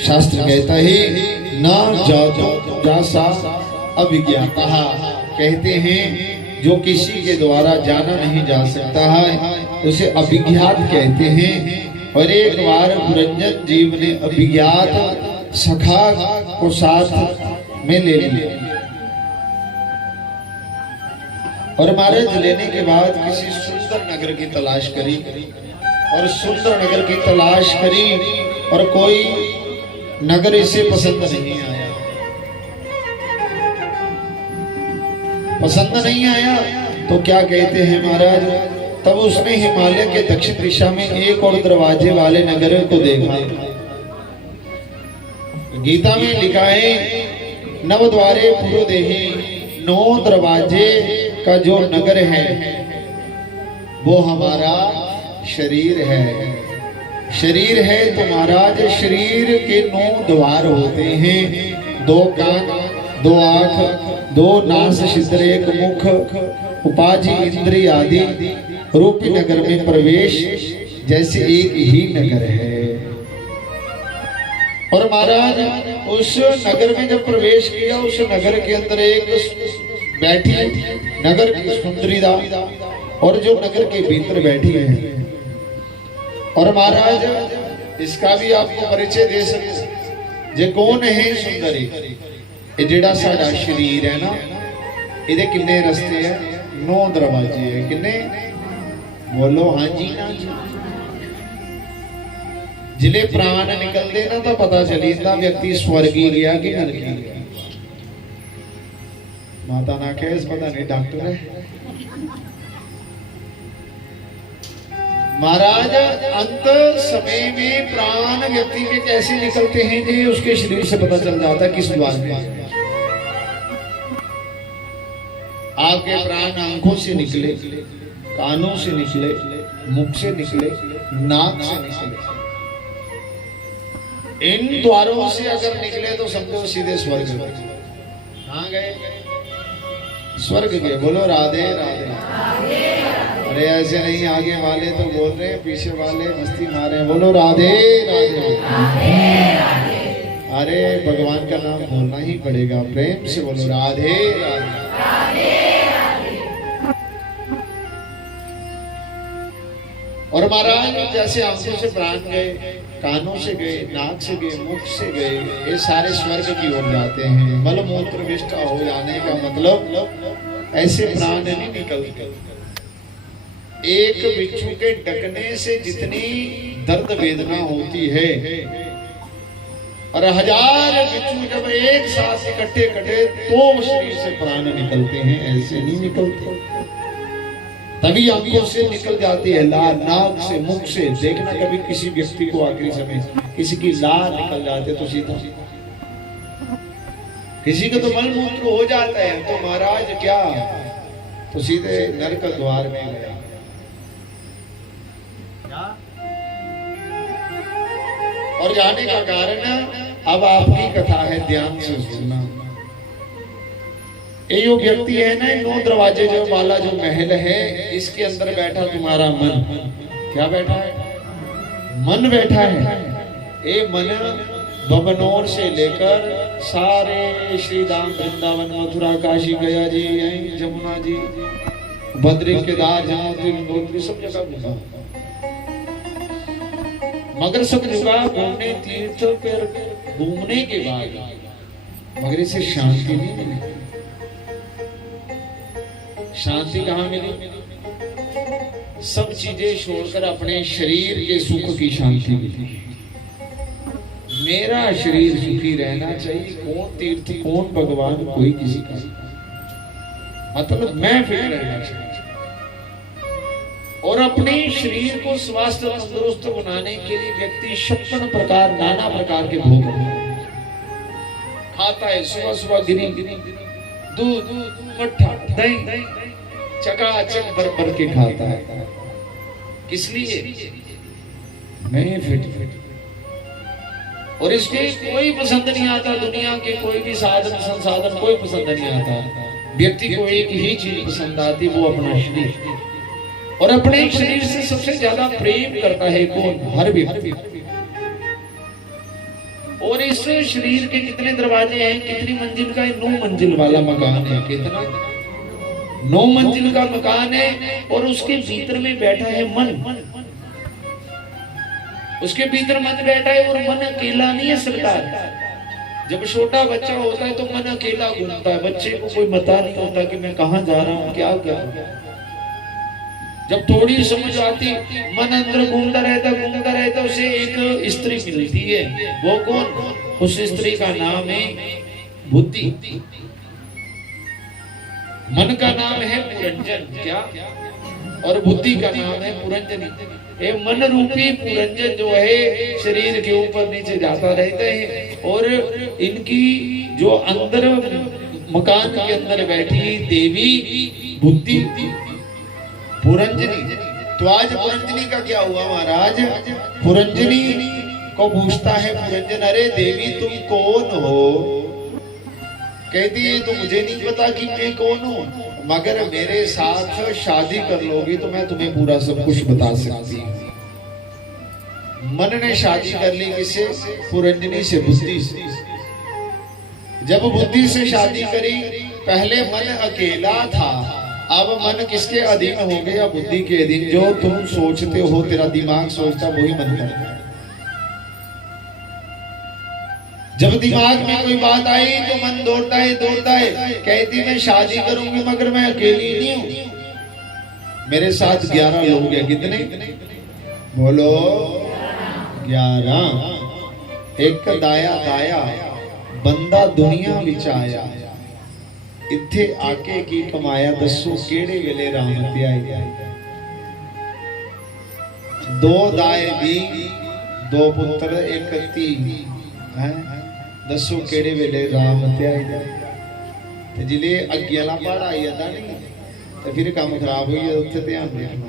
शास्त्र कहता है ना जातो जासा अभिज्ञाता, कहते हैं जो किसी के द्वारा जाना नहीं जा सकता है उसे अभिज्ञात कहते हैं। और एक बार पुरंजन जीव ने अभिज्ञात सखा को साथ में ले लिया और महाराज लेने के बाद किसी सुंदर नगर की तलाश करी और सुंदर नगर की तलाश करी और कोई नगर इसे पसंद नहीं आया, पसंद नहीं आया तो क्या कहते हैं महाराज, तब उसने हिमालय के दक्षिण दिशा में एक और दरवाजे वाले नगर को देखा। गीता में लिखा है नवद्वारे पुरोदेहि, 9 दरवाजे का जो नगर है वो हमारा शरीर है। शरीर है तो महाराज शरीर के 9 द्वार होते हैं, 2 कान, 2 आंख, 2 नास छिद्र, 1 मुख, उपाधि इंद्रिय आदि रूपी नगर में प्रवेश जैसे एक ही नगर है। और महाराज उस नगर में जब प्रवेश किया, उस नगर के अंदर एक बैठी नगर की सुंदरी दा और जो नगर के भीतर बैठी है। और महाराज इसका भी आपको परिचय दे सकते, जे कौन है सुंदरी, ये जेड़ा साडा शरीर है ना, इहदे किन्ने रस्ते है, 9 दरवाजे है। किन्ने बोलो हाँ जी ना जी। जिले प्राण निकलते ना तो पता चली इतना व्यक्ति स्वर्गी गया कि नरकी गया। माता ना कहे पता नहीं डॉक्टर है। महाराज अंत समय में प्राण व्यक्ति के कैसे निकलते हैं जी, उसके शरीर से पता चल जाता है किस द्वार में। आपके प्राण आंखों से निकले, कानों से निकले, मुख से निकले, नाक से निकले, इन द्वारों से अगर निकले तो समझो सीधे स्वर्ग गए। कहाँ गए? स्वर्ग गए। बोलो राधे राधे। अरे ऐसे नहीं, आगे वाले तो बोल रहे हैं, पीछे वाले मस्ती मार रहे हैं। बोलो राधे राधे। अरे भगवान का नाम बोलना ही पड़ेगा, प्रेम से बोलो राधे राधे। और महाराज जैसे आंखों से प्राण गए, कानों से गए, नाक से गए, मुख से गए, ये सारे स्वर्ग की ओर जाते हैं। मल मूत्र विष्ट हो जाने का मतलब ऐसे प्राण नहीं निकलते। एक बिच्छू के डकने से जितनी दर्द वेदना होती है और 1000 बिच्छू जब एक साथ इकट्ठे कटे तो शरीर से प्राण निकलते हैं, ऐसे नहीं निकलते। तभी आंखों से निकल जाती है लार, नाक से, मुख से। देखना कभी किसी व्यक्ति को आखिरी समय किसी की लार निकल जाते तो सीधा, किसी को तो मल मूत्र हो जाता है तो महाराज क्या, तो सीधे नरक द्वार में गया। और जाने का कारण अब आपकी कथा है, ध्यान से सुनना। ये जो व्यक्ति है ना, 9 दरवाजे जो वाला जो महल है, इसके अंदर बैठा तुम्हारा मन। क्या बैठा है? मन बैठा है। ये मन बबनौर से लेकर सारे श्री धाम, वृंदावन, मथुरा, काशी, गया जी, यहीं जमुना जी, बद्री, केदार, जमुनोत्री, सब जगह घूमा। मगर सब जगह घूमने, तीर्थ पर घूमने के बाद मगर इसे शांति नहीं मिली। शांति कहाँ मिली? सब चीजें छोड़कर अपने शरीर के सुख की शांति मिली। मेरा शरीर सुखी रहना चाहिए। कौन तीर्थ, कौन भगवान, कोई किसी का मतलब मैं फिट रहना चाहिए। और अपने शरीर को स्वस्थ तंदुरुस्त बनाने के लिए व्यक्ति 56 प्रकार, नाना प्रकार के भोग खाता है। सुबह सुबह गिरी दूध, मट्ठा, दही चकाचक भर भर के खाता है। इसलिए मैं फिट। और इसके कोई पसंद नहीं आता, दुनिया के कोई भी साधन संसाधन कोई पसंद नहीं आता। व्यक्ति को एक ही चीज पसंद आती, वो अपना शरीर। और अपने शरीर से सबसे ज्यादा प्रेम करता है कौन? हर व्यक्ति। और इस शरीर के कितने दरवाजे हैं, कितनी मंजिल का है? 9 मंजिल वाला मकान है। कितना? 9 मंजिल का मकान है। और उसके भीतर में बैठा है मन। उसके भीतर मन बैठा है। और मन अकेला नहीं है सरदार। जब छोटा बच्चा होता है तो मन अकेला घूमता है। बच्चे को कोई पता नहीं होता कि मैं कहाँ जा रहा हूँ, क्या क्या। जब थोड़ी समझ आती, मन अंदर घूमता रहता, उसे एक स्त्री मिलती है। वो कौन? उस स्त्री का नाम है बुद्धि। मन का नाम है पुरंजन। क्या? और बुद्धि का नाम है पुरंजनी। ये मन रूपी पुरंजन जो है शरीर के ऊपर नीचे जाता रहता है। और इनकी जो अंदर मकान के अंदर बैठी देवी बुद्धि पुरंजनी। तो आज पुरंजनी का क्या हुआ महाराज? पुरंजनी को पूछता है पुरंजन, अरे देवी तुम कौन हो? कहती है तो मुझे नहीं पता कि मैं कौन हूँ, मगर मेरे साथ शादी कर लोगी तो मैं तुम्हें पूरा सब कुछ बता सकती हूँ। मन ने शादी कर ली किससे? पुरंजनी से, बुद्धि से। जब बुद्धि से शादी करी, पहले मन अकेला था, अब मन किसके अधीन हो गया? बुद्धि के अधीन। जो तुम सोचते हो, तेरा दिमाग सोचता वही मन करता है। जब दिमाग में कोई बात आई तो मन दौड़ता है। कहती मैं शादी करूंगी मगर मैं अकेली नहीं हूं, मेरे साथ 11 लोग हैं। कितने? बोलो 11। एक दाया बंदा दुनिया विच आया, इत्थे आके की कमाया, दसो केड़े वेले राम ते आए। 2 दाए भी, 2 पुत्र, एक धी है। दसो केड़े वेले राम ते आए। ते जिले अगे वाला पहाड़ आई जाता नहीं तो फिर काम खराब हुई। उत्थे ध्यान रखना।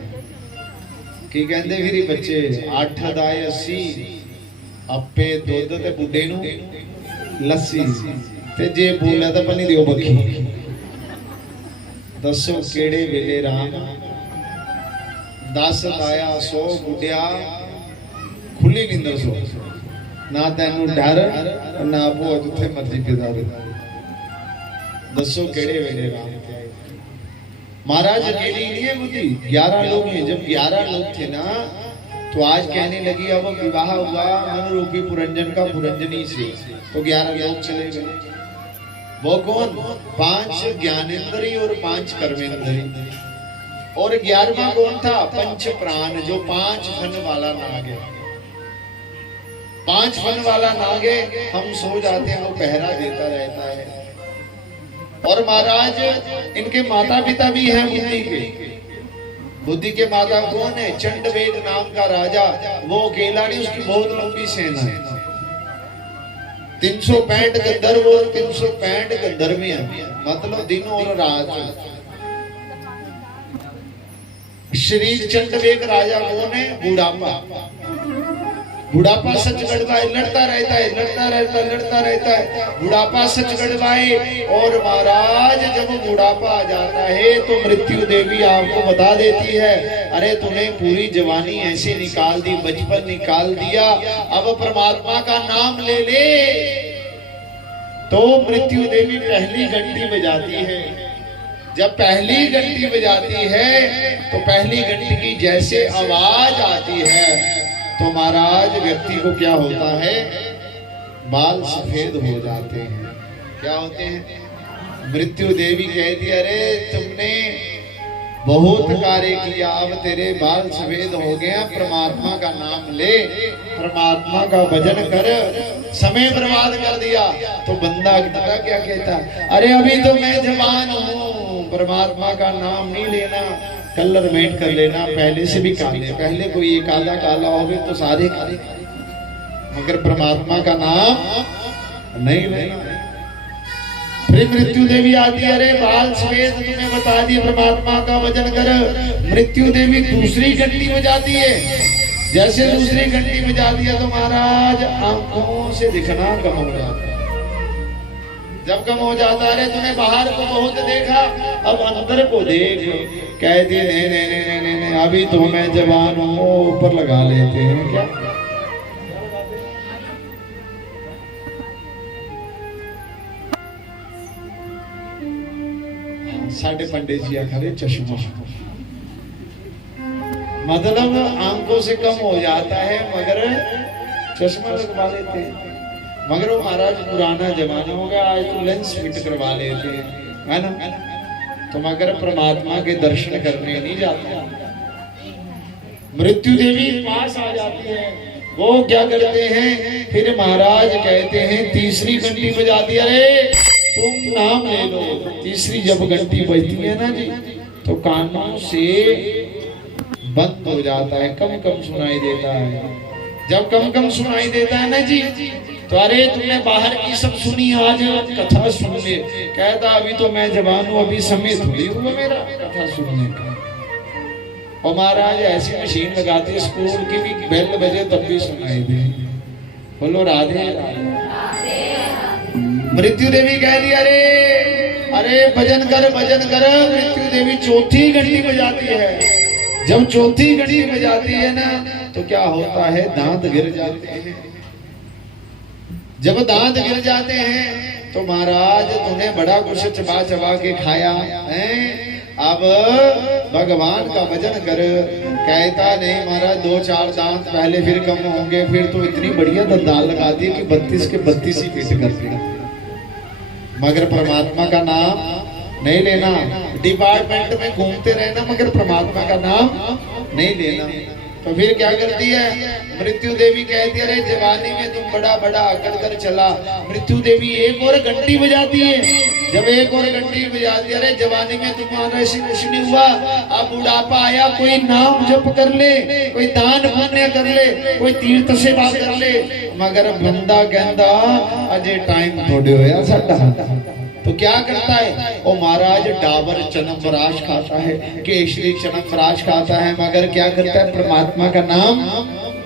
की कहंदे फिर बच्चे 8 दाए 80, आपे दुध ते बुड्ढे नूं लस्सी, ते जे बोला तो पनी दियो बखी। दसो केड़े वेले राम। 10 दाया 100 बुढ़िया, खुली नींदर सो, ना तेनू डर ना भो जिथे मर्जी पिता दे। दसो केड़े वेले राम। महाराज अकेली नहीं है बुद्धि, 11 लोग हैं। जब 11 लोग थे ना तो आज कहने लगी अब विवाह हुआ मन रूपी पुरंजन का पुरंजनी से, तो 11 लोग चले गए। वो कौन? 5 ज्ञानेंद्री और 5 कर्मेंद्री। और 11वां कौन था? पंच प्राण, जो 5 फन वाला नाग है। 5 फन वाला नाग है। हम सो जाते हैं वो पहरा देता रहता है। और महाराज इनके माता पिता भी हैं बुद्धि के। बुद्धि के माता कौन है? चंडवेद नाम का राजा। वो अकेला नहीं, उसकी बहुत लंबी सेना है। 365 गंधर्व और 365 गंधर्वियां, मतलब दिन और रात। श्री चंडवेद राजा कौन है? बुढ़ापा। बुढ़ापा सच गड़वाए, लड़ता रहता है। बुढ़ापा सच गड़वाए। और महाराज जब बुढ़ापा आ जाता है तो मृत्यु देवी आपको बता देती है, अरे तूने पूरी जवानी ऐसे निकाल दी, बचपन निकाल दिया, अब परमात्मा का नाम ले ले। तो मृत्यु देवी पहली घंटी बजाती है। जब पहली घंटी बजाती है तो पहली घंटी की जैसे आवाज आती है तो महाराज व्यक्ति को क्या होता है? बाल सफेद हो जाते हैं। क्या होते हैं? मृत्यु देवी कहती अरे तुमने बहुत कार्य किया, अब तेरे बाल सफेद हो गए, परमात्मा का नाम ले, परमात्मा का भजन कर, समय बर्बाद कर दिया। तो बंदा क्या कहता? अरे अभी तो मैं जवान हूँ, परमात्मा का नाम नहीं लेना, कलर मेंट कर लेना, पहले से भी काले, पहले कोई ये काला काला हो गए तो सारे काले, मगर परमात्मा का नाम नहीं लेना। फिर मृत्यु देवी आती है, अरे बाल सफेद तुम्हें बता दिया, परमात्मा का भजन कर। मृत्यु देवी दूसरी घंटी बजाती है। जैसे दूसरी घंटी बजाती है तो महाराज आंखों से दिखना कम हो जाता है। जब कम हो जाता है, तूने बाहर को बहुत देखा, अब अंदर को देख। कहती नहीं, अभी तो मैं जवान हूँ, ऊपर लगा लेते हैं। क्या साढ़े पंडित जी खड़े चश्मा, मतलब आंखों से कम हो जाता है मगर चश्मा लगवा लेते हैं। मगर वो महाराज पुराना जमाना हो गया, आज तो लेंस फिट करवा लेते हैं, है ना। तो मगर परमात्मा के दर्शन करने नहीं जाते, मृत्यु देवी पास आ जाती है। वो क्या करते हैं, फिर महाराज कहते हैं तीसरी घंटी बजाती है, अरे तुम नाम ले लो। तीसरी जब घंटी बजती है ना जी, तो कानों से बंद हो जाता है, कम कम सुनाई देता है। जब कम कम सुनाई देता है ना जी, तो अरे तुमने बाहर की सब सुनी, आज कथा सुन ले। कहता अभी तो मैं जवान हूँ, अभी समय थोड़ी हुआ मेरा कथा सुनने का। और महाराज ऐसी मशीन लगाते स्कूल की भी बेल बजे तब भी सुनाई दे। बोलो राधे राधे। मृत्यु देवी कह दी अरे अरे भजन कर भजन कर। मृत्यु देवी चौथी घंटी बजाती है। जब चौथी घंटी बजाती है ना, तो क्या होता है, दांत गिर जाते हैं। जब दांत गिर जाते हैं तो महाराज तूने बड़ा कुछ चबा चबा के खाया है, अब भगवान का भजन कर। कहता नहीं महाराज, 2-4 दांत पहले फिर कम होंगे, फिर तो इतनी बढ़िया दंताल लगाती है कि 32 के 32 ही पीट करती है। मगर परमात्मा का नाम नहीं लेना, डिपार्टमेंट में घूमते रहना मगर परमात्मा का नाम नहीं लेना। तो फिर क्या करती है मृत्यु देवी, कहती है अरे जवानी में तुम बड़ा बड़ा अकड़ कर चला। मृत्यु देवी एक और घंटी बजाती है। जब एक और घंटी बजाती है, अरे जवानी में तुम्हारा से कुछ नहीं हुआ, अब बुढ़ापा आया, कोई नाम जप कर ले, कोई दान पुण्य कर ले, कोई तीर्थ सेवा कर ले। मगर बंदा कहता अजय टाइम थोड़े होया साडा। तो क्या करता है वो महाराज, डाबर चनमराज खाता है, केसरी चनमराज खाता है, मगर क्या करता है, परमात्मा का नाम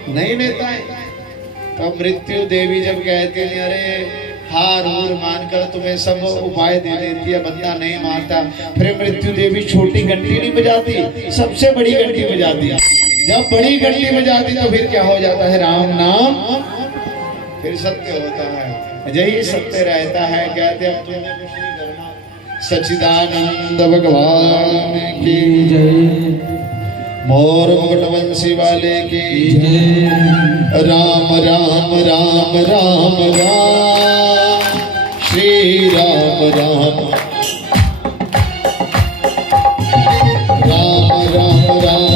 नहीं लेता है। तो मृत्यु देवी जब कहती है अरे हार हूर मानकर तुम्हें सब उपाय दे देती है, बंदा नहीं मानता। फिर मृत्यु देवी छोटी घंटी नहीं बजाती, सबसे बड़ी घंटी बजाती। जब बड़ी घंटी बजाती तो फिर क्या हो जाता है, राम नाम फिर सत्य होता है। यही सत्य रहता है। कहते अब तुमने कुछ नहीं करना। सच्चिदानंद भगवान की जय, मोर मुकुट वंशी वाले की जय। राम राम राम राम राम, श्री राम राम राम राम राम राम।